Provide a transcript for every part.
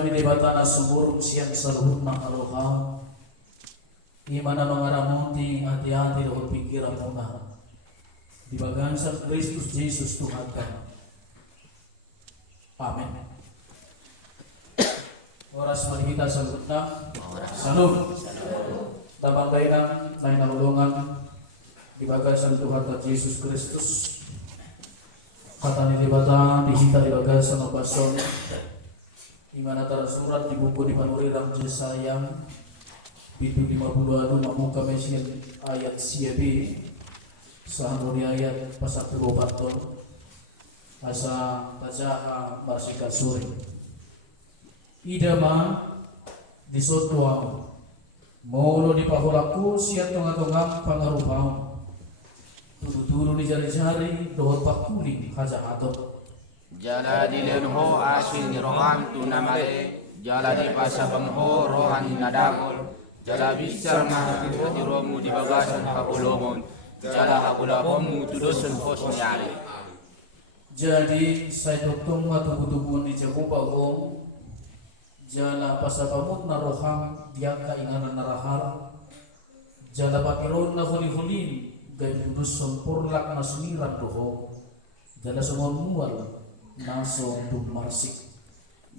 kami debatana sumur siang saluhut na aloha. Imana nongaramunti hati-hati dapat pikiran muna. Di bagansan Kristus Yesus Tuhan kami. Amin. Oras mari kita salut na. Salut. Dapat daerah lain nalulungan di bagansan Tuhan Yesus Kristus. Kata ni dibata dihita di bagansan obason. Di mana tersurat di buku di Panurirang Yesaya pintu 52 mamuka mesin ayat siabi sahamuri ayat pasal 24 asa tajaha barsika suri idama di sotwa maulo di pahulaku siat tonga-tonga pangarupau turu-turu di jari-jari dohot pakuli haja hatot jala di lenho asin rohan tu namare jala di pasabang ho rohan nadamol jala bisar ma di romu di bagasan kabulomon jala kabulabomu tu dosen kos nyari. Jadi saya doktung atau tubuh di Jehovah Gong jala pasabamut na rohang diangka inganan narahar jala pakiron na huli-hulin gay kudus sempurlak na sumiran doho jala semua mual naso dumarsik.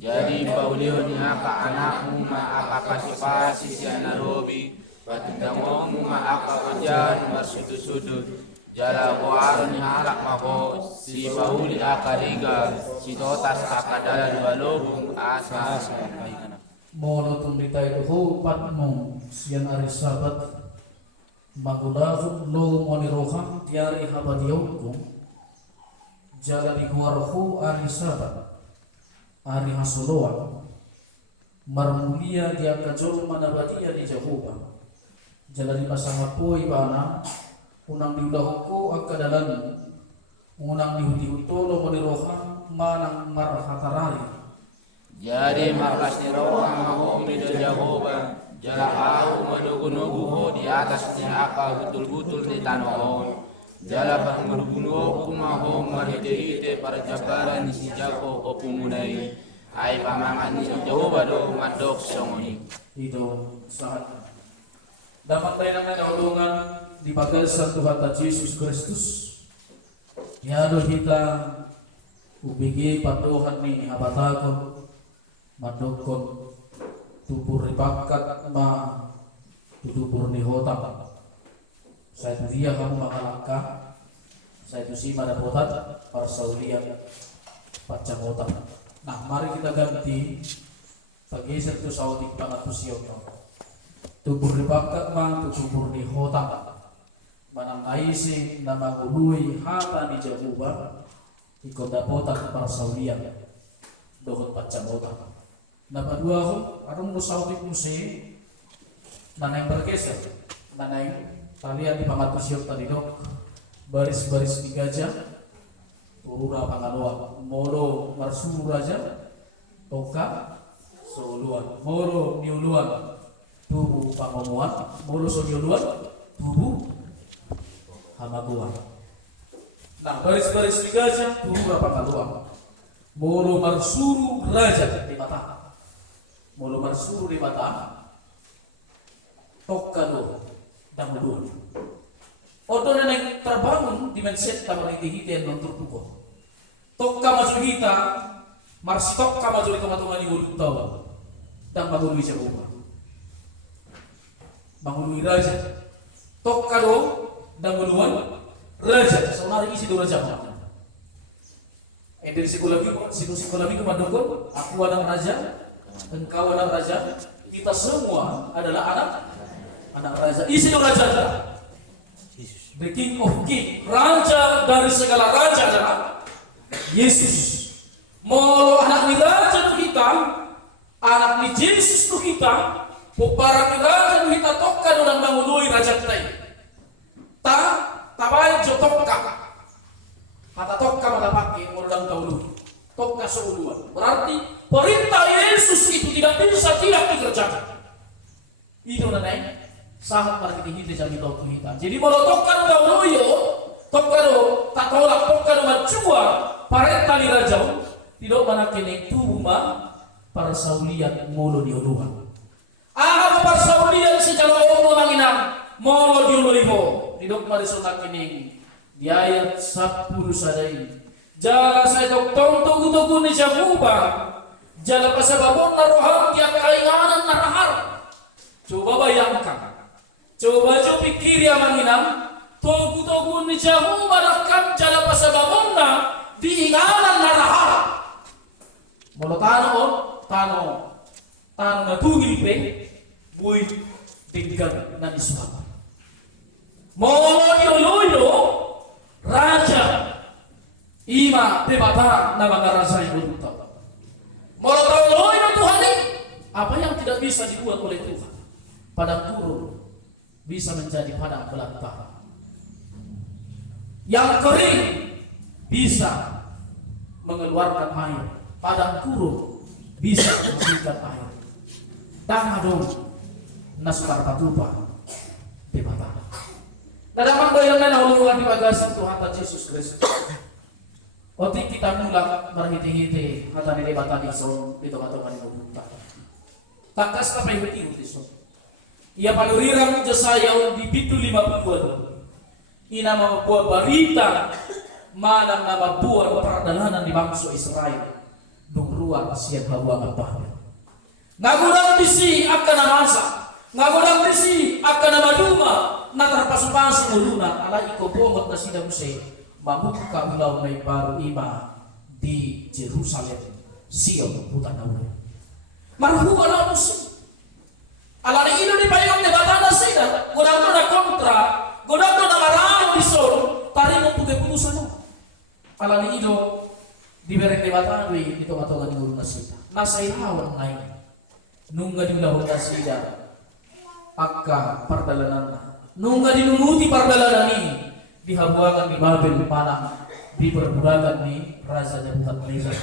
Jadi paulion ka anakmu maaka kasipasi siya narobi patindamong maaka kajan marsudud-sudud jala ko aron ni halak mako si pauli akariga si totas akadalan balobong asa Mono tung ditay doho patmo siyan ari sabat magulahut lo monirohang tiari habadiyong jala di guarho ari sabat ari hasoloan marmulia dia kajol manabadia di Jehovah jala di pasangapoi bana unang diulahoko agkadalan unang dihuti-hutolo monirohang manang marhatarari jadi makas ni rohang mahomi do Jehovah jala au manugu-nugu ho di atas ni aka hutul-hutul di tanohon jala pangurguno kumaho marite-ite para jabaran si Jako opumunai ay pamangan ni Jehovah do mandok songoni itu saat dapat tayo naman naulungan di pagkalsan Tuhan Yesus Kristus yado kita ubigi pandohan ni habatakon madokon tubur ripakat ma tutubur ni hotam saya itu dia kamu makalangka saya itu si mana potat para saulia pacang otak. Nah mari kita ganti pageser tu sautik pangatus yono tubur ripakat ma tutubur ni hotam manang aisi nama gului hata ni Jehovah ikut dapotak para saulia dohot pacang otak. Dapat dua ho, arung musautik musi, nanay bergeser, nanay kalian di pangatus tadi dok, baris-baris di gajah, turura pangaloa, moro marsuru raja, toka, soluan, moro niuluan, tubuh pangomuan, moro soniuluan, tubuh hamaguan. Nah baris-baris di gajah, turura pangaloa, moro marsuru raja di mata. Mulu marsuru di mata tokkalo damudun odo na nang terbangun di mindset tamang hiti-hiti ang nonturtuko tokka majulita marsi tokka majulita matungan ni ulutaw dan magului siya buka magului raja tokkalo damuluan raja so nari isi do raja dari sikulagi kemadukun aku adalah raja engkau adalah raja, kita semua adalah anak raja. Isi raja adalah the king of king, raja dari segala raja adalah Yesus. Mau anak ni raja tu kita, anak ni Yesus tu kita, para raja tu kita tokka dan mangului raja kita. Tabai jo tokka, kata tokka madapaki orang taulu, tokka seuluan. Berarti perintah Yesus itu tidak bisa tidak dikerjakan. Itu nanti sahat para kita jadi tahu kita. Jadi kalau tokka tahu yo, tokka tak tolak tokka macua perintah di raja tidak mana kini tubuh para saulian molo di uluhan. Aha para saulian si jalo omo langinan molo di ululiho. Didok marisonak kining di ayat 10 sadai. Jala sa doktong tugu-tugu ni Jakuba. Jala pasababon na roham yang kainganan na rahar. Coba bayangkan. Coba pikir ya manginam. Tugu-tugu ni Jakuba lakam jala pasababon na diinganan na rahar. Molo tano na tugil pe. Buy tinggal na isuhat. Molo di uluyo. Raja Ima debata na mga rasa yang berutang. Molotoy na Tuhan ini. Apa yang tidak bisa dibuat oleh Tuhan, padang gurun bisa menjadi padang belantara. Yang kering bisa mengeluarkan air, padang gurun bisa menghasilkan air. Tangadong naskar patupa debata. Nadaman bayang na nahuluhan di bagasan Tuhan Yesus Kristus. Oti kita mulak berhiti-hiti kata nilai batang iso dito katokan ni Buta. Takas ka pay hiti iso. Ia panurirang jasayaw di pitu 50. Ina mabubuhat barita manang na mabuhat perdalanan di bangsa Israel. Nung ruang siya hawang apa. Ngagudang bisi akan namasa. Ngagudang bisi akan namaduma na terpasu-pasu uluna ala iko bongot na sila musay. Membuka ulau na baru ima di Jerusalem Sion hutan nauna. Marhuwa na musim. Alani ilo ni payong debatan na sila. Godang na kontra, godang na marano di sol, tari mo putusan mo. Alani ilo di bereng debatan wi ito katokan guru na sila. Nasa irawan ngayon. Nungga di ulau na sila. Akka pardalanan na. Nungga dinunuti pardalanan ini. Dihabuakan di Babel Panang, di perbudakan ni Raja Nebukadnezar.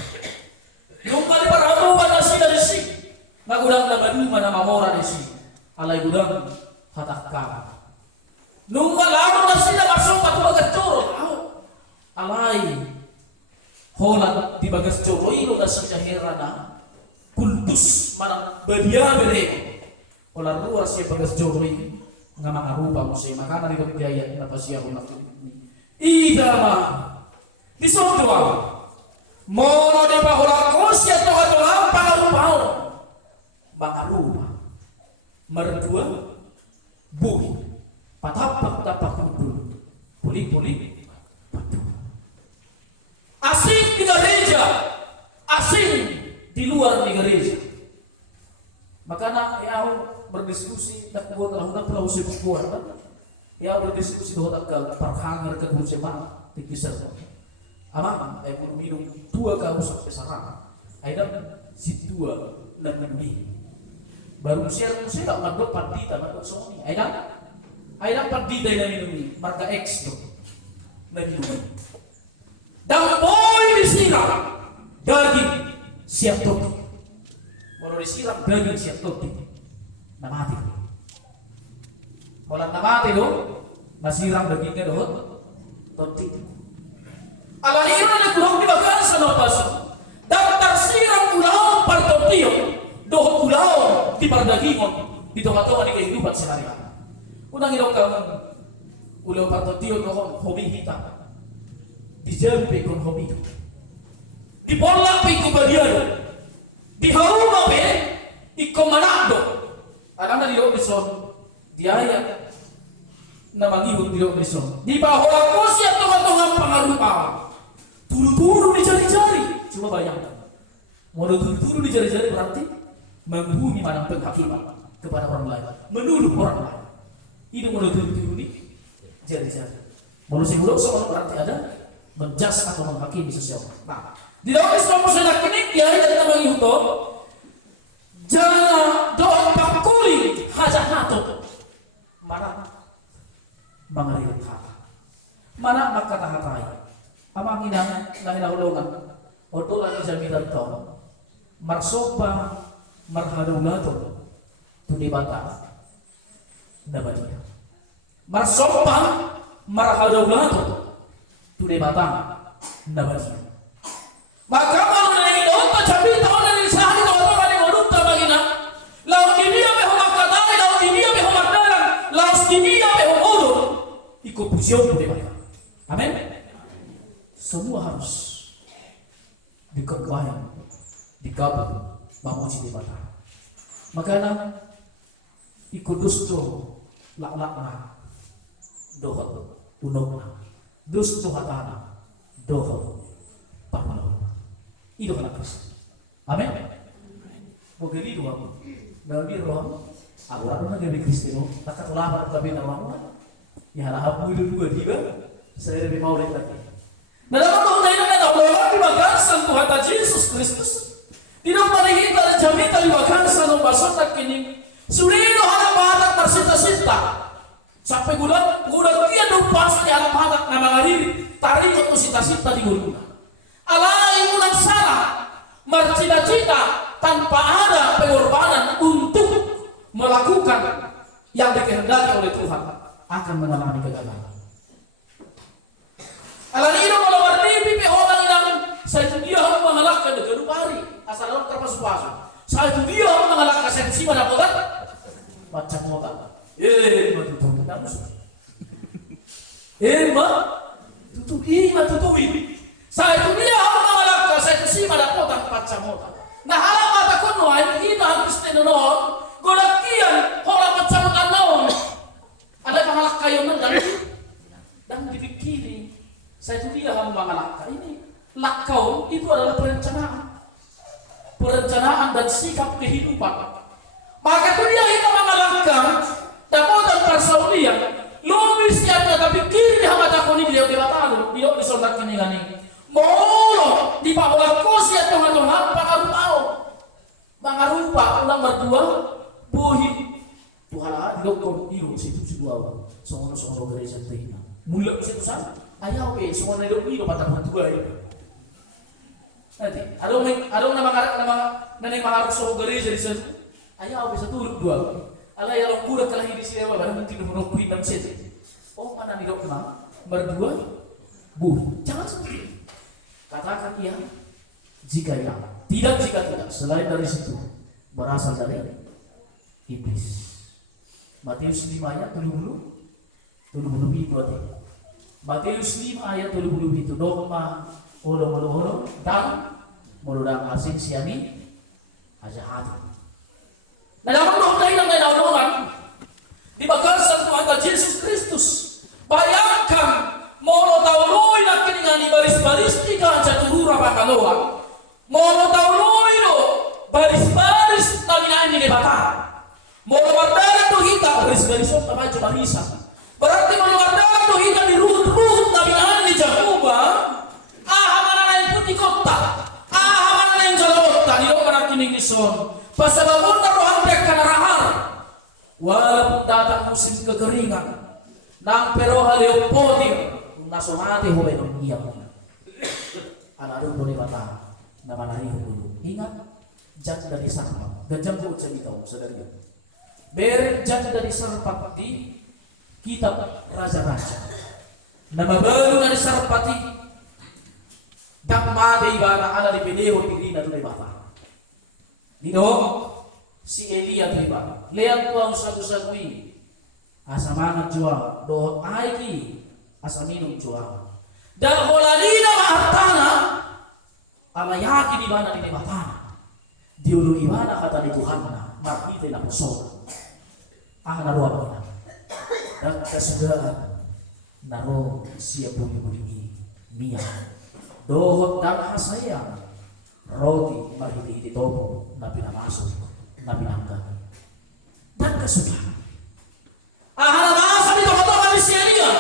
Nung kali parahuban na sila di si, nagudang na maduma na mamora di si, alay gudang hatakka. Nung kalaman na sila masuk at bagas coro, alay holat di bagas coro, ilo na sa jahira na kultus manang beriabere. Olar luar siya bagas coro ini. Nga mga rupa mo siya, makana ni Gaya na pa siya kung Idama Disodwa Mono de bahula kosya to katulang pangarupaw mga rupa mertua buhi patapak-tapak kubul puli-puli patu asing di gereja asing di luar di gereja makanya ya berdiskusi tak buat lah pulau sebuah ya berdiskusi doa tak perhangar ke bersama tikisar ama minum 2 kali sampai sarang aida si 2 dan lebih baru share tak mandok pandita mandok soni aida pandita yang minum ini marka X tuh minum dan boy disiram daging siap topi kalau disiram daging siap topi namati walang namati do nasirang dagingnya do topi alahira na kulong di bagan sa napas daftar sirang ulaw partotiyo do ulaw di pardagingon dito katawa ni kehidupan sehari-hari unang ilaw ka ulaw partotiyo do humihita dijampi kon humito dibolak pi kubadiano diharuma pe ikomanado alam na dilo bison diaya na mangihon dilo bison di bahula ko siya tunga-tungang pangarupa turu-turu di jari-jari coba bayangkan mau turu-turu di jari-jari berarti menghuni manang penghakiman kepada orang lain menuduh orang lain ini mau turu-turu di jari-jari mau sehulok soal berarti ada menjas atau menghakimi seseorang nah di dalam Islam sudah kenik dia kita mengihon jangan doa pakuli hajah nato mana mangarilat hata mana makata hatai amang inang nahilahulungan odolan jamilan to marsopa marhadulato tunibata nabadia marsopa marhadulato tunibata nabadia maka mengenai doa cabi tahun dari sehari doa Tujuan boleh maka. Amin. Semua harus dikembang, digabung, memuji di mata. Makanya ikudus tu lak-lakna dohot unokna dus tu hatana dohot pamalona. Itu kan Kristus. Amin. Bogeli dua. Nabi roh aku ada nabi Kristus no. Tak kelapa tapi namamu. Ya harap dua juga. Saya lebih mau lihat lagi. Nah dalam tahun ini ada orang di bagasan Tuhan Yesus Kristus. Tidak melihat dari jaminan di bagasan yang basah kini. Sudah harap hadak bersita-sita. Sampai gula dia dong pasti harap hadak nama ngari. Tarik untuk sita-sita di gula. Alai mulang salah. Bercita-cita tanpa ada pengorbanan untuk melakukan yang dikehendaki oleh Tuhan akan mengalami kegagalan. Alani dong kalau bermimpi orang yang saya itu dia harus mengalahkan dengan hari asal orang termasuk masuk. Saya itu dia harus mengalahkan sensi mana kota macam kota. Betul kamu sudah. Tutup ini. Saya itu dia harus mengalahkan sensi mana kota macam kota. Nah halam mata kono kita harus tenon. Golakian orang macam naon. Ada mengalahkan yang dan dipikiri. Saya itu dia harus mengalahkan ini. Lakau itu adalah perencanaan dan sikap kehidupan. Maka itu dia kita mengalahkan dapat persaulian. Lebih siapnya tapi kiri hamata koni dia dewatalu dia disoldat kini gani. Molo di bawah kosi atau Tuhan pangarupa ulang berdua bohi Tuhan doktor iru situ dua sono gereja tena. Mulai situ sana ayaw semua hidup ini patah berdua itu. Nanti ada nama mengharap soal gereja di sana. Ayaw satu dua. Ala yang kurang kalah di sini barang mungkin menopri dan set. Oh mana di dokter berdua bu jangan seperti itu. Katakan iya jika iya tidak jika tidak selain dari situ berasal dari iblis. Matius 5 ayat 70 itu artinya. Matius 5 ayat 70 itu dogma olo dan molodang asing siani aja hati. Nah dalam dogma ini namanya naungan di bagasan Tuhan Yesus Kristus. Bayangkan molo tauloi nak dengan baris-baris tiga caturura bakaloa. Molo tauloi do baris-baris taminaan ini bata. Molo berdara tu kita baris-baris itu tamai cuma bisa. Berarti molo berdara tu kita di ruhut taminaan di Jakuba. Mana yang putih kota. Mana yang jalota di orang kini son. Pasababon na rohan dek kanarahar. Walaupun datang musim kekeringan. Nang pero halio potir nasonate ho benon iya mo. Anado boleh bata nama nari dulu. Ingat jat dari sarpa. Gajang ko cerita saudara. Ber jat dari sarpa di kitab raja-raja. Nama baru dari sarpati dak made ibana ala di pedeho di na tulay bata. Dino si Elia tiba. Lihat tuang satu-satu ini. Asa mangat jua dohot aiki asa minum jua. Dan holalina mahartana alayaki di mana di batana. Diulu ibana kata di Tuhanna makita na persona. Naruha kita. Dan kesudahan naro siya bumi-bumi niya. Dohot dan hasaya roti mahiti topo na pinamasok na pinanggan. Dan kesudahan ahalamasa dito kato manisya niya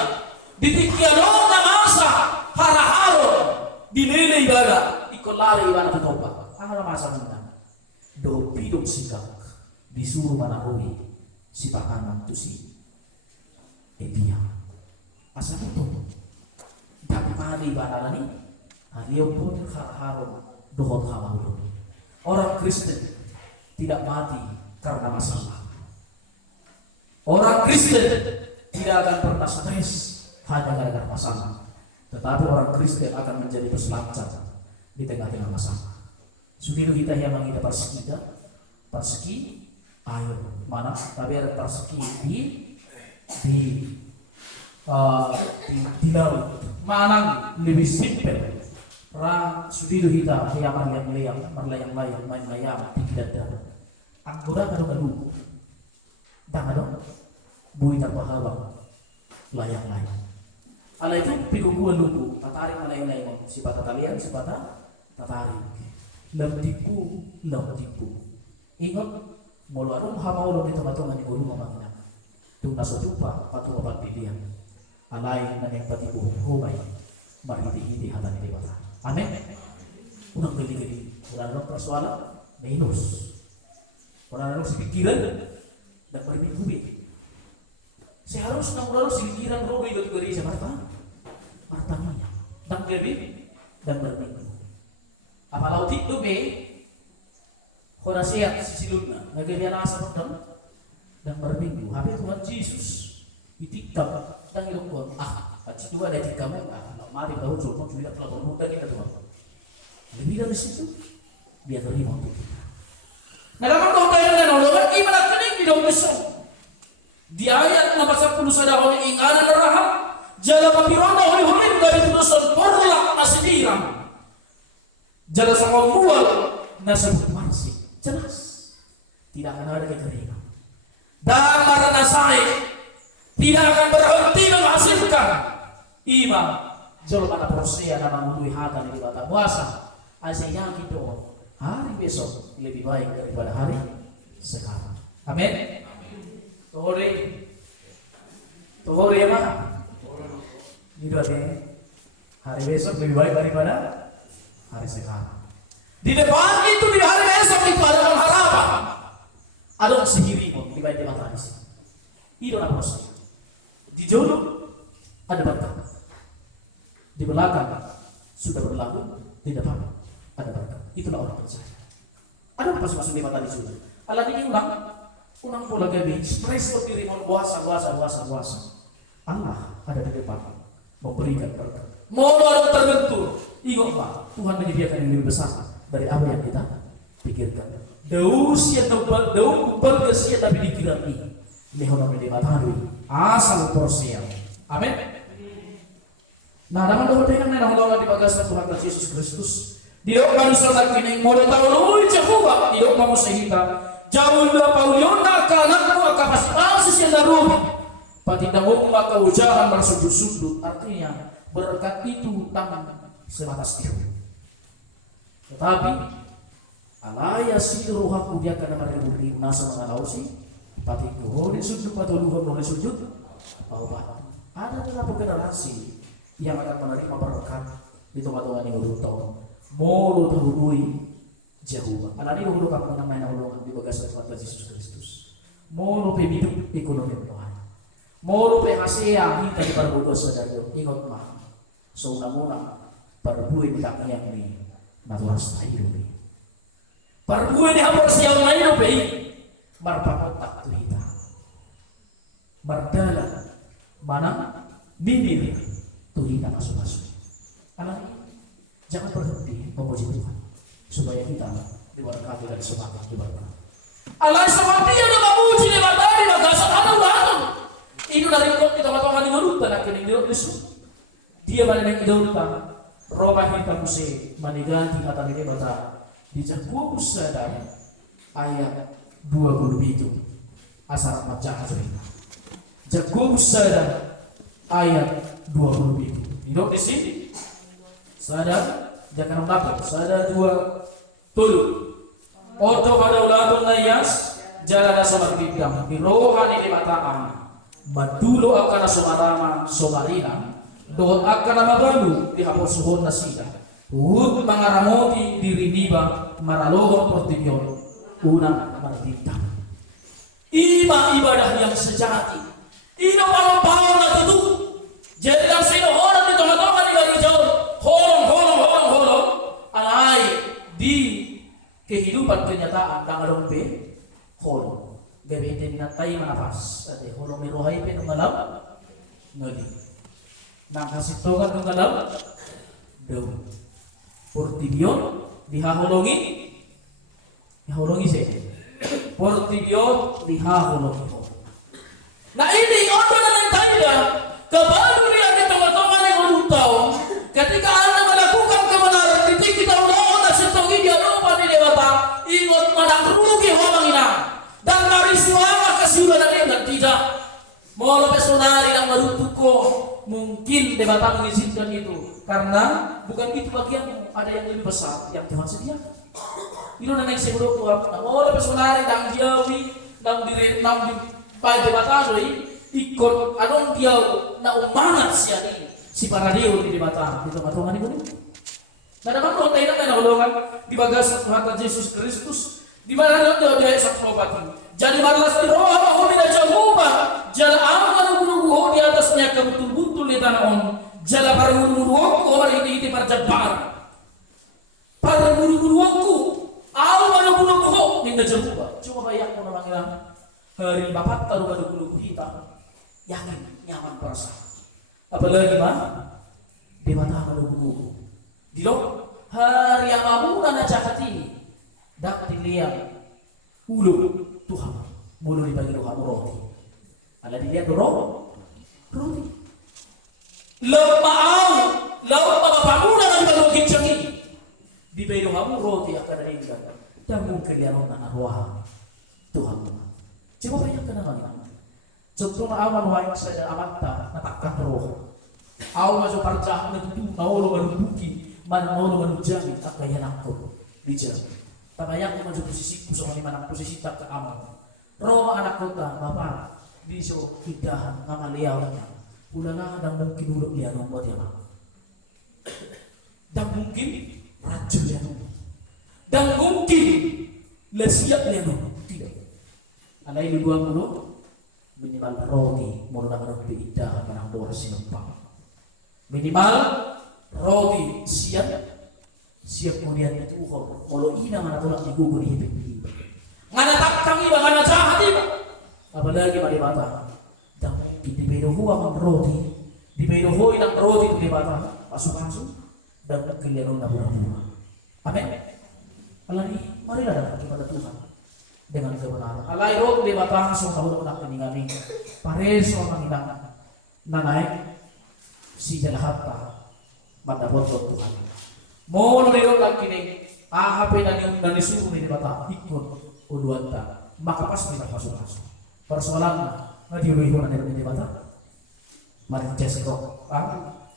ditikyano na masa haraharo dinilay baga ikolari ibana katopa ahalamasa nita do pidong sikak disuruh manahuli si pakanan tu si Elia asa itu dapat mali ibana ni aliyo pun haraharo dohot hamahulun. Orang Kristen tidak mati karena masalah. Orang Kristen tidak akan pernah stres hanya gara-gara masalah. Tetapi orang Kristen akan menjadi peselancar di tengah-tengah masalah. Sudah kita yang mengida persegi ayo mana tapi ada persegi di di laut. Manang lebih simpel. Sudido hita kaya marlayang-layang main-layang tidak ada. Ang mura kadang-kadang dang buhay na pahawang layang-layang. Ala itu piguguan lupu, tatarik malayang-layang si pata talian, si pata tatarik. Lamtipu. Ingat, mula rum hamaw lo dito matungan ni guru mamangina. Tung nasa jupa, patungo pagpilihan. Alay na niyang patipu humay, mariti-hiti hata ni Dewata. Amen? Unang gali-gali, wala nang persoalan, minus. Wala nang si pikiran, nagparimit-hubit. Seharusnya mula si pikiran rogo itu gari sa Marta niya. Dan gabi, dan berminggu. Apalau tito be, kora siap sisilun na, nagabihan asa pagdang, dan berminggu. Habis Tuhan Yesus, itikam, dan ilong Tuhan, at situ ada itikam, mari tahu jodoh, juga telah bermuda kita Tuhan. Lebih dari situ, biar terima untuk kita. Nah, dalam kau tanya dan nolongan, iman kening di daun besok. Di ayat 41 oleh ingana neraham, jala papironda oleh hulim dari tudusan porlak nasidiram. Jala sama mual nasabut marsi. Jelas. Tidak akan ada kekeringan. Damar nasai tidak akan berhenti menghasilkan iman. Jolo pada prosea nama mului hata di bata puasa. Asyanya gitu. Hari besok lebih baik daripada hari sekarang. Amin. Tuhore ya mah. Gitu artinya hari besok lebih baik daripada hari sekarang. Di depan itu di hari besok itu ada harapan. Ada sihiri pun di baik mata di sini. Itu adalah proses. Di jodoh ada berkat. Di belakang sudah berlaku, di depan ada berkat. Itulah orang percaya. Ada apa masuk di mata di sini? Alat ini unang pola gabi, stres lo diri mau puasa. Allah ada di depan memberikan berkat. Mau orang terbentur, ingat Pak, Tuhan menyediakan yang lebih besar dari apa yang kita pikirkan. Daun berkesia tapi dikira ini, lehona mendebatari asal porsinya. Amin. Nah, dalam doa dengan Allah di bagas Tuhan Yesus Kristus. Diok manusia kini mau tahu lu Jehovah, diok mau sehingga jauh dah Pauliona kanakmu kapasitas yang darum. Patindangmu maka ujaran bersujud-sujud, artinya berkat itu tangan sebatas itu. Tetapi alaya si rohaku dia karena beribu nasa mengalausi patiku di sujud atau luhur boleh sujud taubat. Ada beberapa generasi yang akan menerima berkat di tempat-tempat yang berutang. Mulu terhubui Jehovah. Alani dulu kamu menang Allah di bagas Tuhan Yesus Kristus. Mulu hidup ekonomi Tuhan. Mulu hasil hingga di perbuatan saudara. Ingat mah. Muna perbuin tak yang ni naturas tayo ni. Perbuin di hapon siang na ino bay. Marpapot tak tuita. Mardala mana bibir tuita masuk-masuk. Alani. Jangan berhenti memuji Tuhan supaya kita diberkati dan semangat diberkati. Allah seperti yang memuji di matahari bagasan ada bangun. Itu dari kok kita matahari di mulut dan akhirnya di Yesus. Dia mana yang idol kita roba hitam se maniganti kata dia bata di Jakobus sadar ayat 27 asal macam cerita. Jakobus sadar ayat 27. Idol di sini. Sadar, jangan mendapat. Sadar 2 tulu. Oto pada ulatun nayas, jalan sama bidang. Birohani di mataan. Madulo akan sumarama somarina. Doon akan nama balu di hapon suhon na sida. Hud mangaramoti diri diba maralohon portinyon. Unang martita. Ima ibadah yang sejati. Ino pangapawang na tutup. Jadi ang sino orang di tengah-tengah di garis jauh. Holong alay di kehidupan kenyataan dangalong be holong gabi din natay manapas ate holong miruhay pe ng alam ngali nang kasitokan ng alam daw portibyon dihaholongi siya portibyon dihaholongi na ini oto na ng tayo Kabalo niya di tengah-tengah ng ulutaw. Ketika Anda melakukan kebenaran, titik kita ulang na sintongi dia lupa di dewata, ingot manang rugi hamang ina. Dan mariswa kasiulan na niya tidak. Mau lepas sonari yang merutuko, mungkin dewata mengizinkan itu. Karena bukan itu bagianmu, ada yang lebih besar yang Tuhan sediakan. Itu nanti saya berdoa, mau lepas sonari dan diawi, dan di pai dewata doi. Ikut anong dia na umangat siya ni si Paradio di Batang dito matungan ni kuno. Nadaman ko tayo na nahulungan di bagas sa Tuhan Yesus Kristus di mana dia sa probat. Jadi malas di roh ako mina Jehovah jala ang guru di atasnya kebetul-betul di tanah on. Jala para guru ko hari ini marjabar. Para guru ko aw mana guru ko ni Jehovah. Coba bayang mo naman ilang hari bapak taruh pada guru kita. Yakin, nyaman perasa. Apalagi mah dewata menunggu. Di lo hari yang amunan aja hati dapat dilihat ulu Tuhan bulu dibagi doa roti. Ala dilihat roti. Lemah bangunan dan balogin cangi di bagi doa roti akan ada ingat. Dan mungkin dia nona arwah Tuhan. Coba bayangkan apa Contoh awan wayang saja amanta natakkan roh. Awan masuk parjah itu naolo manubuki mana naolo manujami akayan aku bijak. Tabayang ko masuk posisiku sama di mana posisi tak aman. Roh anak kota bapak di so hidahan ngamaliawnya. Ulana dan mungkin urut dia nomor dia mah. Dan mungkin racun dia nomor. Dan mungkin lesiap dia nomor tidak. Alai dua puluh minimal roti murna menurut ida menang dua sinumpang minimal roti siap kemudian itu kalau ina mana tulang di gugur hidup ngana takkangi ngana jahat iba apalagi mari mata dan di bedo huwa roti di bedo huwa inang roti di mata masuk dan keliru na buah amin alani marilah datang kepada Tuhan dengan kebenaran. Alai roh di batang so kahul nak peningani. Pareso manginang nanay si jalahata mandapot Tuhan. Mo no ro kining ahape na yung nanisuro ni batang ikon uduanta makapas ni pasok. Persoalan na diuluy ko na ni batang. Mari check ko.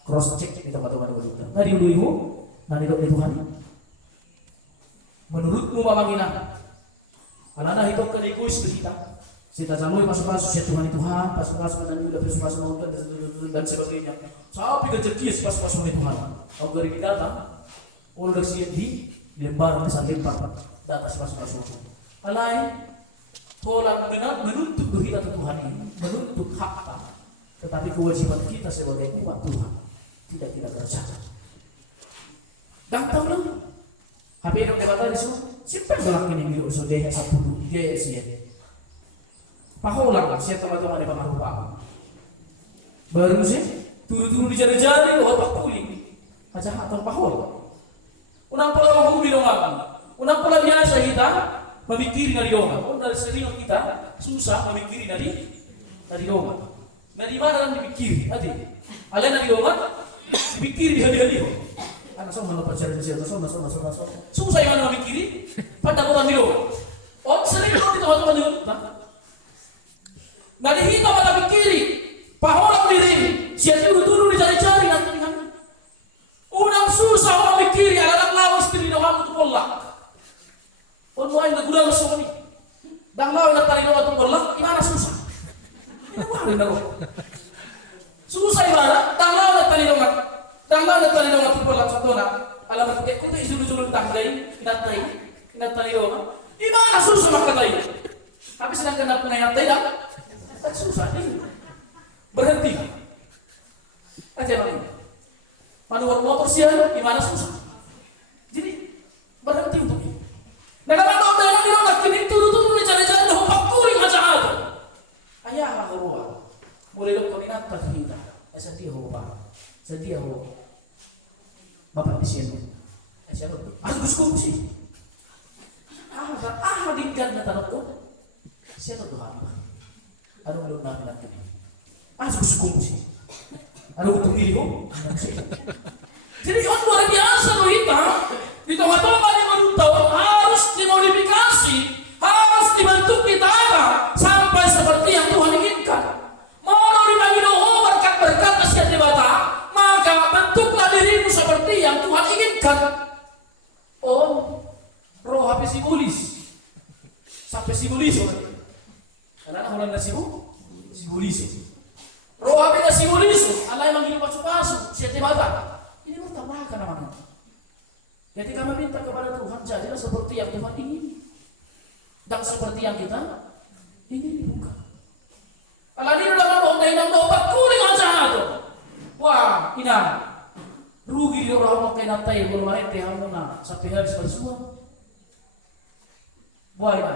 Cross check kita batang batang. Na diuluy mo na ni Tuhan. Menurutmu mamanginang Alana hidup kan egois kita. Kita samui masuk-masuk ya Tuhan, pas-pas menanggul pas-pas nonton dan sebagainya. Sampai rezeki pas-pas oleh Tuhan. Kalau dari kita datang, orang dah siap di lembar besar lembar data pas-pas nonton. Alai, tolak benar menuntut kita Tuhan ini, menuntut hak. Tetapi kewajiban kita sebagai umat Tuhan tidak kita kerjakan. Dan tahu lah, HP yang kata disuruh. Siapa galak ini milu so dia satu dia sih. Paholang siapa teman-teman ada pengaruh baru sih turu-turu di jari-jari oh pak kuling aja atau pahol. Unang pula aku bilang apa? Unang pula biasa kita memikiri dari doma. Oh dari sering kita susah memikiri dari doma. Dari mana kan dipikir? Adi, kalian dari doma dipikir di hari-hari. Anak sama lo pacaran di sini, sama. Susah yang mana mikiri, pada orang di luar. Oh sering lo di teman-teman di luar. Nadi hita pada mikiri, paholang diri, siapa dulu dicari-cari nanti kan. Unang susah orang mikiri, anak lawas diri doang untuk polak. Orang lain gudang semua ni, dan lawan nak tali doang untuk polak, gimana susah? Ini mana susah gimana? Dan lawan nak tali doang. Tanggal na tali dong ako lang sa tona. Alam mo, kung ito isulong tanggay, kinatay dong. Iba na susama ka tayo. Tapi sedang kena penayatay dah. Tak susah ni. Berhenti. Aja bang. Manual motor siya, gimana susah. Jadi berhenti untuk ini. Nagkakataon tayo lang nila, nagkininturo-turo ni Jana-Jana, hupakuling masyado. Ayaw ako ruwa. Mulilog ko ni natat kita. Sa tiyo ba? Sa tiyo Bapak di sini. Siapa? Aku diskusi. Dingkan na tanong ko. Siapa Tuhan? Anong belum namin natin? Aku diskusi. Ano kung tumili ko? Jadi on luar biasa loh kita. Di tengah-tengah yang menutau harus dimodifikasi, harus dibentuk kita sampai seperti yang Tuhan inginkan. Mau dibagi doa berkat-berkat kasihan di mata, maka bentuklah dirimu seperti yang Tuhan inginkan. Oh, roh HP simbolis. Sampai simbolis. Karena orang nasi simbolis. Roh HP simbolis. Allah yang manggil pasu-pasu, sihat di mata. Ini bertambahkan namanya. Jadi kami minta kepada Tuhan, jadilah seperti yang Tuhan ingin dan seperti yang kita ingin bukan. Kalau ini dalam undang-undang tobat kuning aja tuh. Wah, ini rugi dia orang mau kena tay belum main teh hamuna sampai habis bersuara. Wah, ini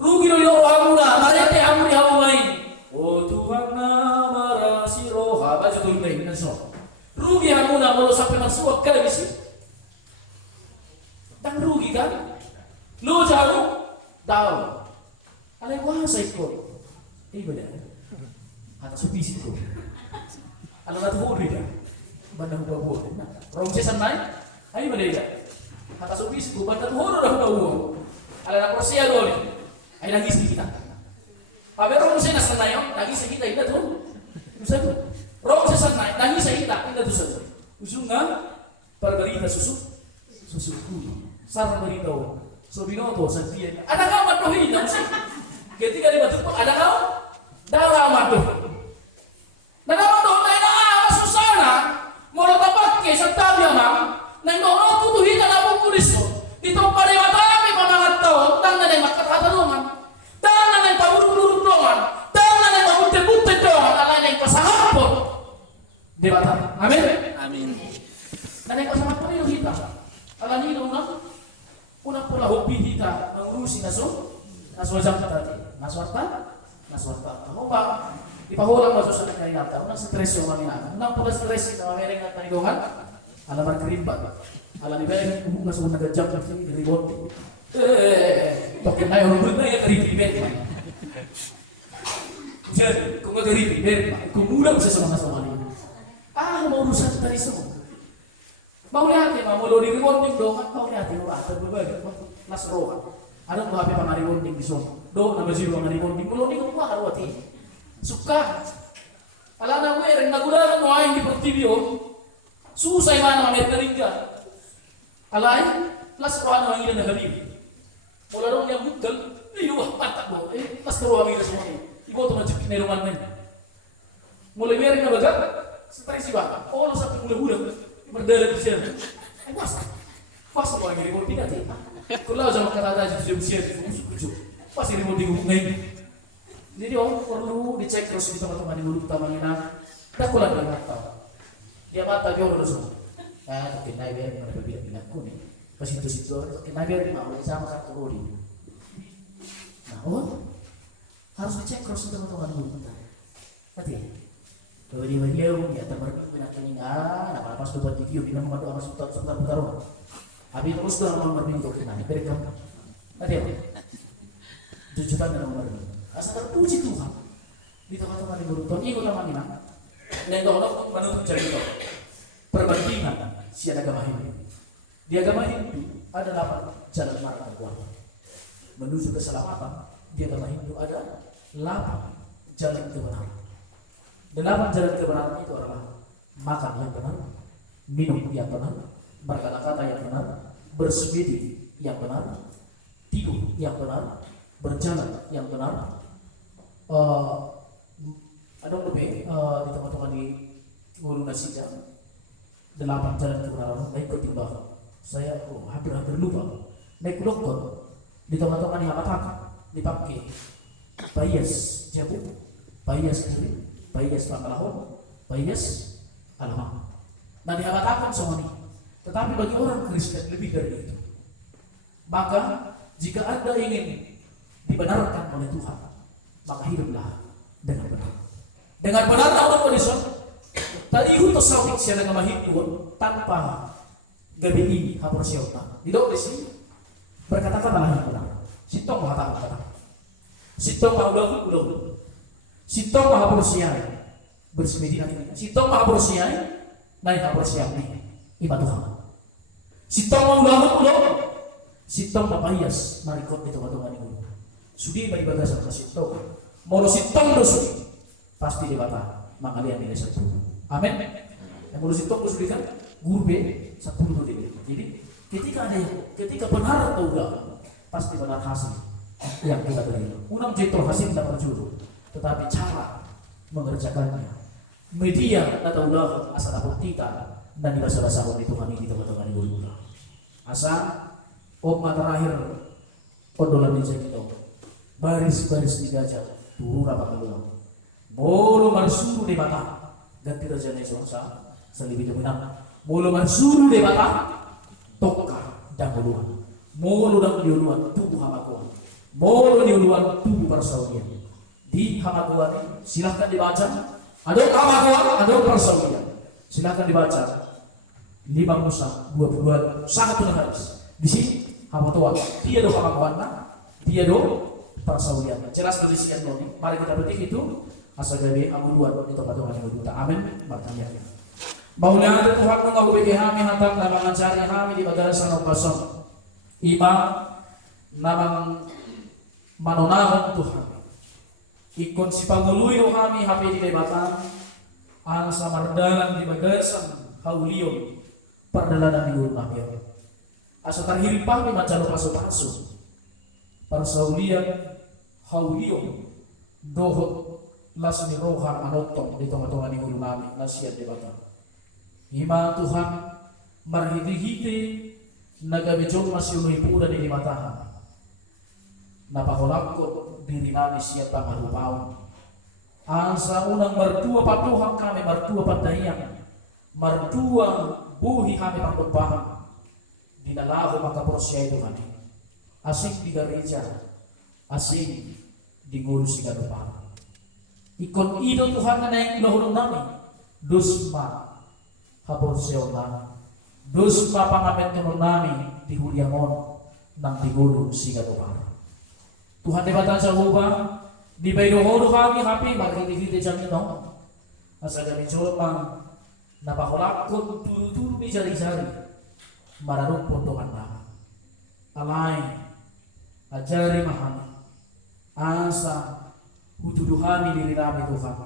rugi dia orang hamuna main teh hamun main. Oh Tuhan nama rasi roha baju tuh ini so. Rugi hamuna mau sampai bersuara kali sih. Dan rugi kan? Lu jauh, tahu. Ada kuasa ikut. Benar. Atas subisi itu. Kalau nggak tahu dia, bandar buah. Rong season naik, ayo benar. Atas subisi itu bandar buah dah buah. Kalau nak persia dulu, ayo lagi sedikit kita. Tapi rong season naik, lagi sedikit kita tuh. Bisa tuh. Rong season naik, lagi sedikit kita tuh saja. Ujungnya perberita susu kuning. Sarang beritahu, sobinoto santian. Ada kau matuh ini dong sih. Ketika dibantu pun ada kau darah matuh. Dan kau doh naik apa susana, mau lo pakai serta dia mang. Naik doh lo tuh hidup dalam kulis. Itu pada mata kami pandangan tahu. Dan naik makat hata dongan. Dan naik tabur dongan. Dan naik tabur tebut dongan. Dan naik pasangan pun. Debatan. Amin. Amin. Dan naik pasangan pun itu hitam. Kalau ini dong una pula hobi kita mengurusi naso jam tadi naswarta kamu pak di paholang masuk sana kaya nata una stres yung mamina una pula stres kita mereng at tanidongan ala markerimbat ala ni bayan kung naso nagajam na sini dari bot pakai na yung na ya karibibet jadi kung karibibet kung ulang sa mga naso mau urusan tadi semua. Mau lihat ya, mau lo di rewarding dong, mau lihat ya, ada berbagai mas rohan. Ada tuh HP pangari rewarding di sana. Do nama jiwa pangari rewarding, lo di rumah harus suka. Kalau anak gue yang nagulan mau aing di TV susah mana Amerika ringga. Kalau aing las rohan orang ini dah hari. Kalau orang yang bukan, wah patah boh, las rohan ini semua ini. Ibu tuh macam kini rumah main. Mulai mereka baca, stres sih bang. Oh lo sampai mulai berdarah di sini. Pas mau ngiri mau pindah sih. Kalau sama kata jam siang itu pas ini mau dihubungi. Jadi orang perlu dicek terus di teman-teman di guru utamanya. Tak kulah dia mata. Dia mata dia orang semua. Kena biar mana berbeda kuning. Pas itu kena biar mau sama kategori. Nah, harus dicek terus di teman-teman guru utamanya. Berarti dia ya terberkati menakiningan apa pas dapat video bina mengadu sama seputar rumah. Abi terus doang nomor itu kena berekam. Nanti apa? Jujutan nomor ini. Asal terpuji Tuhan. Di tempat-tempat yang beruntung ini utama ini. Dan doa menutup jadi itu. Perbandingan si agama Hindu. Di agama Hindu ada 8 jalan marga kuat. Menuju keselamatan di agama Hindu ada 8 jalan kebenaran. 8 jalan kebenaran itu adalah makan yang benar, minum yang benar, berkata-kata yang benar, bersemedi yang benar, tidur yang benar, berjalan yang benar. Ada lebih di teman-teman di guru nasi jam 8 jalan kebenaran. Naik ketimbang saya hampir lupa. Naik dokter di teman-teman yang apa dipakai bias jabu, bias kiri. Bias Pangkalahon, bias alamat. Nah dikatakan semua ini. Tetapi bagi orang Kristen lebih dari itu. Maka jika Anda ingin dibenarkan oleh Tuhan, maka hiduplah dengan benar. Dengan benar Allah kondisi. Tadi itu tasawuf siya ng mahinuon tanpa gabi ini haporsyota. Di doon sini berkata-kata yang benar. Sitong mengatakan kata. Sitong maulah. Sitong mahaporsyaya bersemedi nanti. Si tong makaporsiyan, naik kaporsiyan nih, iba Tuhan. Si tong mau ulang, si tong mapayas, marikot itu katungan ini. Sudi iba ibagasan ka si tong. Molo si tong dosu, pasti dibata, mangalian nilai 10. Amin. Yang molo si tong dosu kan, gurbe 10 dia. Jadi ketika benar atau enggak, pasti benar hasil yang kita terima. Unang jito hasil dapat juru, tetapi cara mengerjakannya. Media atau ulah asal dapat kita dan dibasa-basa di Tuhan ini teman-teman ibu. Asa terakhir ondolan di kita. Baris-baris digajah turun rapat keluar. Bolo marsuru di mata ganti raja Yesusa selibih dominan. Bolo marsuru di mata tokka dan buluan. Molo dan diuluan tubuh hamakuan. Molo diuluan tubuh persawian. Di hamakuan silahkan dibaca. Ada hamakuan, ada persawian. Silahkan dibaca. 5 Musa 22 sangat menarik. Di sini hamakuan. Dia do hamakuan, dia do persawian. Jelas kondisinya ini. Mari kita petik itu. Asal dari amuduan itu pada Tuhan yang berduta. Amin. Bertanya. Maunya Tuhan mengaku kami hantam nama mencari kami di bagara sana pasong. Ima namang manonahon Tuhan. Ikon si panguluy kami hapi di debatan. Ang samardalan di bagasan haulion perdalanan di urun kami. Asa terhimpah di macam pasu-pasu. Persaulian haulion dohot las ni roha anotong di tengah-tengah di urun kami nasihat debatan. Ima Tuhan marhiti-hiti nagabijong masyuloy pula di matahan. Napaholakot diri namin siya pangarupaon. Asa unang martua patuhang kami, martua padayan, martua buhi kami pangkutbahan. Dinalaho makaprosya itu kami. Asing di gereja, asing di guru si garupahan. Ikon ido Tuhan na naik ilahulong namin. Dusma haporsya namin. Dusma pangamen tunong namin di huliamon ng diguro si garupahan. Tuhan debatan sa hubang di baydohoro kami hapi magkikiti dyan ito. Asa kami sulman napakulakot turu-turu ni jari-jari mararong puntungan namin. Alay ajari mahami asa hutuduhami diri namin Tuhan.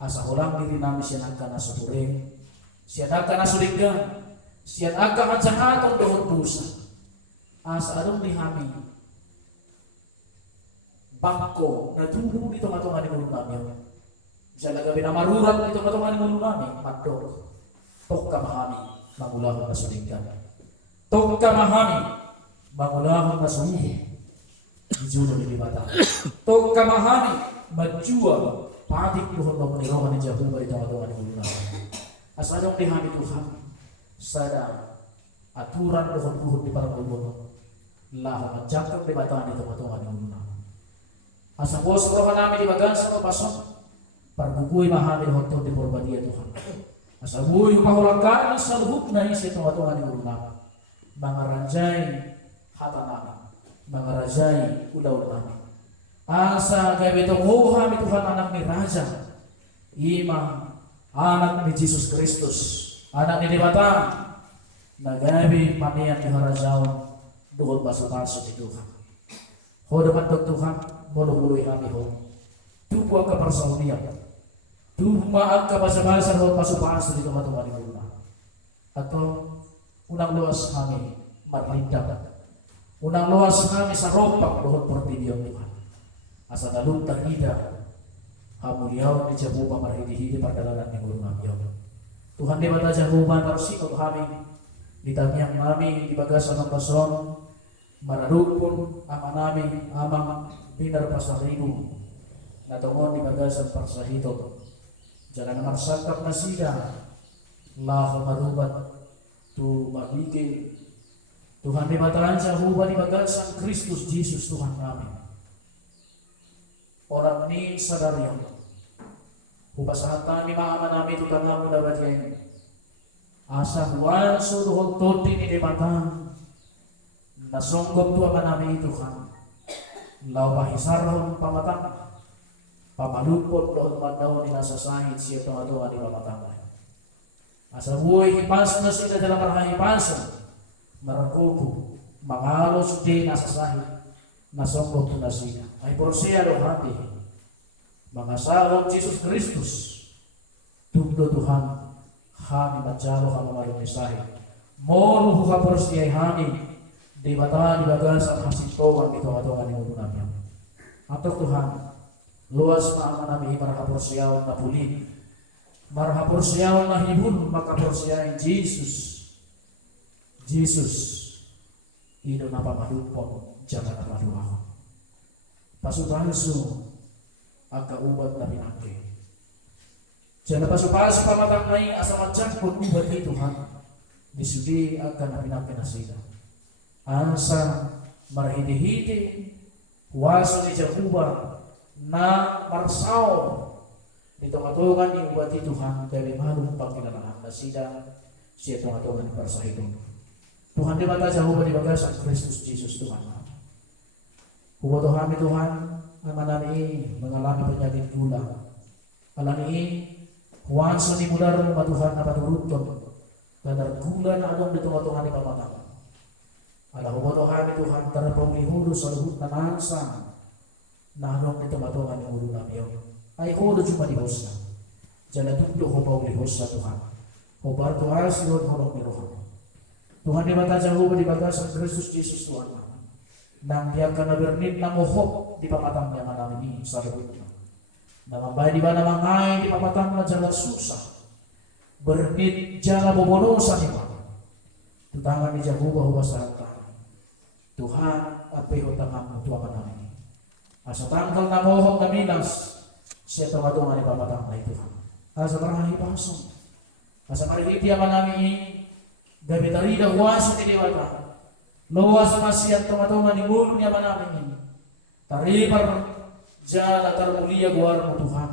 Asa ulang diri namin siya nagka na suturing, siya nagka na suliggan, siya nagka at sakatong doon pusa. Asa anong lihami bangko na tubo dito matungan ni mulo namin. Siya lagabi na marurat dito matungan ni mulo namin. Mandok. Tok kamahami mangulahon na suliggan. Tok kamahami mangulahon na sumuho. Dijuno ni Bata. Tok kamahami majua patik luhon mo ni Roman ni Jehovah dito matungan ni mulo namin. Asadong lihami Tuhan sada aturan luhon-luhon di parang ulmono. Laho majangkang di Bata dito matungan ni mulo namin. Asa bos roh namin di bagan sa pasok parbugoy mahamil hoto di porbadia Tuhan. Asa buoy pahulakan sa luhuk na isi tunga-tunga ni uruna. Mga ranjay hata namin, mga rajay udaw namin. Asa gabi itong huhami Tuhan anak ni Raja, ima anak ni Jesus Kristus, anak ni Dibata, na gabi panian ni Harajawan doon pasok-pasok di Tuhan. Hodaman Tuhan, mulu-mulu kami ho. Tubuh ang kaparsaulian. Tubuh ang kabasa-basa ho pasupasa di teman-teman di rumah. Atau unang luas kami marlindak. Unang luas kami sa rompak doon pertidian Tuhan. Asa dalung tagida hamuliaw di Jehovah marhidi-hidi perdalanan ni rumah Tuhan. Tuhan di bata Jehovah narsikot kami ditanyang kami di bagasan ng pason mararupon ama namin amang binar pasaribu na tungon di bagasan parsahito jangan marsakap na sila laho marubat tu magiging Tuhan di bataan sa huba di bagasan Kristus Jesus Tuhan namin orang ni sadaryo hubasahan kami maama namin tutang mo dapat yan asa huwan suruhog toti ni di bataan nasonggop tu apa namin Tuhan lau pahisarahon pamatang pamalupot doon mandaw ni nasa sahit siya tunga-tunga di pamatangay. Asa buhay hipas na sila dalam marhahipasan, marakuku, mangalos di nasa sahit, nasombot na sila. Ay porsiya do hati, mga salot Jesus Kristus, tugdo Tuhan, hani masyalo ka mamarong sahit. Moro ka porsiya hani, di bata di bagas ang hasintoan di tunga-tunga ni Mudo namin. Atok Tuhan, luas na ang namin marakaporsiyaw na pulin, marakaporsiyaw na hibun, makaporsiyaw Jesus, ino na pamalupon, jangan na maluwa. Pasupanso, ang kaubat na pinangke. Diyan na pasupanso pamatangay, asama dyan kung ubat ni Tuhan, disudi ang na pinangke na sila. Ansa, marahiti-hiti, huwaso ni Jakuba, na marsaw nito katungan ni ubat ni Tuhan dahil malong pagkinalahan na siya itong katungan ni Parsahidon. Tuhan di mata Jehovah di bagas ang Kristus Jesus Tuhan. Huwag kami Tuhan ang manami mengalami penyakit gula. Alani huwan sa ni mudar matuhan na paturuton kadar gula na anong dito katungan ni pamatang. Huwag kami Tuhan tarapong lihudo sa luhut na nansang na anong ito matungan ng ulo namin yun. Ay ko doon yung malihos na. Diyan na tuglo ko pa ulihos sa Tuhan. O bartuhal si Lord Holong Mirohan. Tuhan di mata Jehovah di bagas ang Kristus Jesus Tuhan. Nang diyan ka na bernid ng uhok di pamatang niya namin ni sa luhut na. Namambay di ba na mangay di pamatang na jalan susah. Bernid jalan bobono sa iba. Tutangan ni Jehovah huwas sa hantang. Tuhan at pihotang mo tuwa ka namin. Asa tanggal na mohong na minas, siya tumatungan ni pamatang na ito. Asa marahi pasong. Asa marihiti ang namin, gamitari na huwaso ni Diwata. Luwas na siya tumatungan ni mulo niya namin. Taripar dyan at tarmuliya guwar mo Tuhan.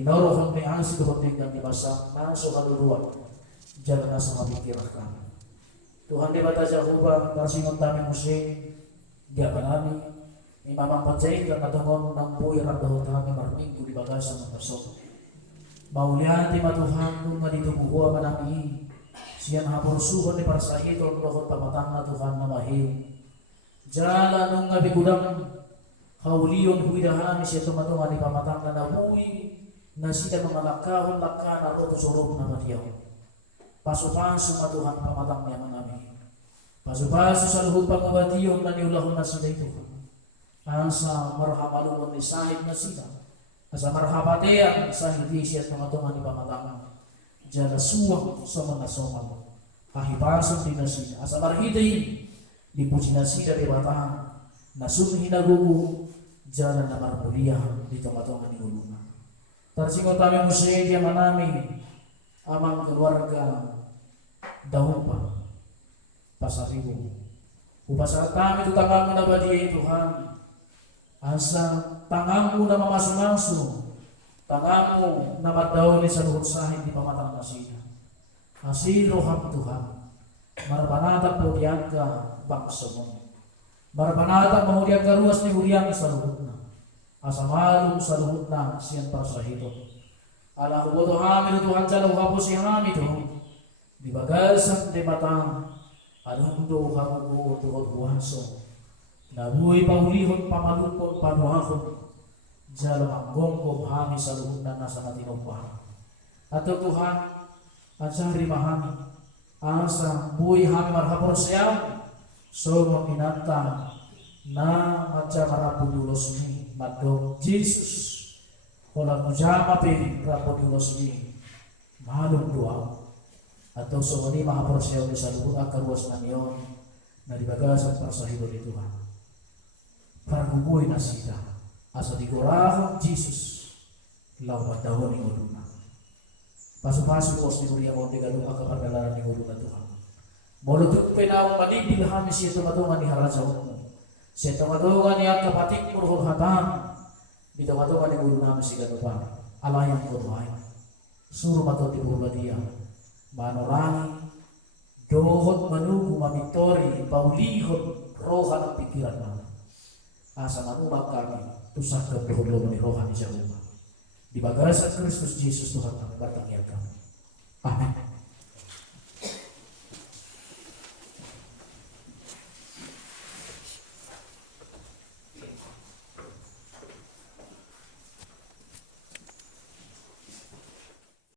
Inorohang may asi doon ng dibasa, naso kaluluwa. Dyan na sa mabikirah kami. Tuhan Diwata Jehovah, parsingon namin mo siya, diya pa namin. Ni mamang pansay ka katungon ng buhay dahon kami marming kung ibagasan ng kaso. Maulihan di matuhan nung nga dito buhuwa manami. Siyan hapursuhan ni Parsahidon bakit pamatang na Tuhan na mahil. Jala nung nga bigudang hauliyon huwidahan siya tumatungan ni pamatang na nabuhi na siya mga lakahon-laka na roto surog na matiyaw. Paso-paso matuhan pamatang niya manami. Paso-paso sa luhut pangabatiyon na niulahon na sila ito. Asa marhamalungon ni sahib na sila. Asa marhabatiyan sa hindi siya tunga-tunga ni pamatangan. Diyan suwang sa mga somang. Kahipasong din na sila. Asa marhidayin, di po sila di batang. Nasun hinagugu, diyan na marmuliyan di tunga-tunga ni ulungan. Tarsingon tayo mo siya diya manami amang keluarga daun pa. Pasaribo. Upasa kami tutanggang mo na ba diya Tuhan? Asa tangang mo na mamasumanso, tangang mo na madaw ni sa luhut sahid di pamatang na sila. Asilo ham Tuhan, marabanatang mahulyan ka bangsa mo. Marabanatang mahulyan ka ruas ni hulyan sa luhut na. Asa malong sa luhut na siyan Parsahidon. Ala ko to hamin Tuhan sa luha po si hamin to. Di bagasan di matang, anong do hamugo tuhod buhanso. Nabuhay paulihon pamalupon panuhakon jalang ang gonggong hami sa luhut na nasa natinugpahan. At Tuhan, at sa rimahami, asa buhay hami marhapon siya, so maminanta na matya marapudulos ni Madong Jesus. Walang mujama pin rapudulos ni mahalong duwa. At so mani mahapon siya ni sa luhut ang karuas na niyon na dibagasan Parsahidon ni Tuhan. Para bubuhay na sila asa di korahong Jesus lawat dahon ni uluna. Paso-paso po ni Maria o di galong kapagalaran ni uluna Tuhan. Molotong pinawang manibig kami siya tumatungan ni Harajaw mo. Siya tumatungan ni ang kapating murhul hatang. Di tumatungan ni uluna kami siya pa. Alayang kurmay. Suro mato di burbadiya. Manorangi. Dohot manugo mamitori. Paulihot roha ng pikiran mo. asa manumak kami tusah ke perhubungan ni rohani sa rumah. Di bagasan Kristus Jesus Tuhan kami batang ya kami. Amin.